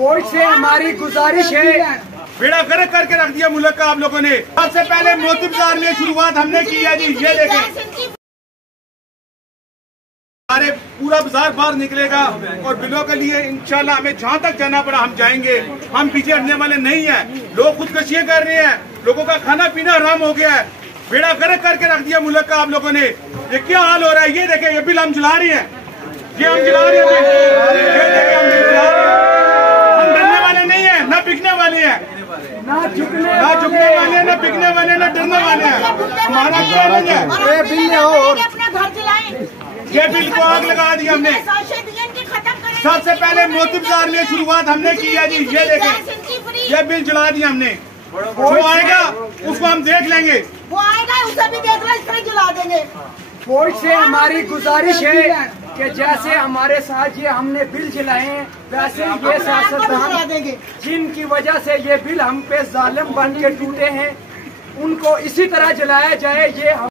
फौज से हमारी गुजारिश है, बेड़ा गर्क करके रख दिया मुल्क का आप लोगों ने। सबसे पहले मोती बाजार में शुरुआत हमने की है जी। ये देखें, हमारे पूरा बाजार बाहर निकलेगा और बिलों के लिए इंशाल्लाह हमें जहाँ तक जाना पड़ा हम जाएंगे। हम पीछे हटने वाले नहीं हैं। लोग खुदकशियां कर रहे हैं, लोगों का खाना पीना हराम हो गया है। बेड़ा गर्क करके रख दिया मुल्क का आप लोगों ने। ये क्या हाल हो रहा है? ये देखें, ये बिल हम जला रहे हैं, ये हम जला रहे हैं। ये देखें, हम जला रहे हैं। हम डरने वाले नहीं है, न बिकने वाले हैं, ना झुकने वाले हैं, न बिकने वाले, न डरने वाले हैं। हमारा चैलेंज है। ये बिल को आग लगा दी हमने। सबसे पहले मोती बाजार में शुरुआत हमने की है जी। ये देखें, ये बिल जला दिया हमने। जो आएगा उसको हम देख लेंगे, वो आएगा उसे भी देख लो, इसमें जला देंगे। फौज से हमारी गुजारिश है कि जैसे हमारे साथ ये हमने बिल जलाए हैं, वैसे ये सियासतदान जिनकी वजह से ये बिल हम पे जालिम बन के टूटे हैं, उनको इसी तरह जलाया जाए। ये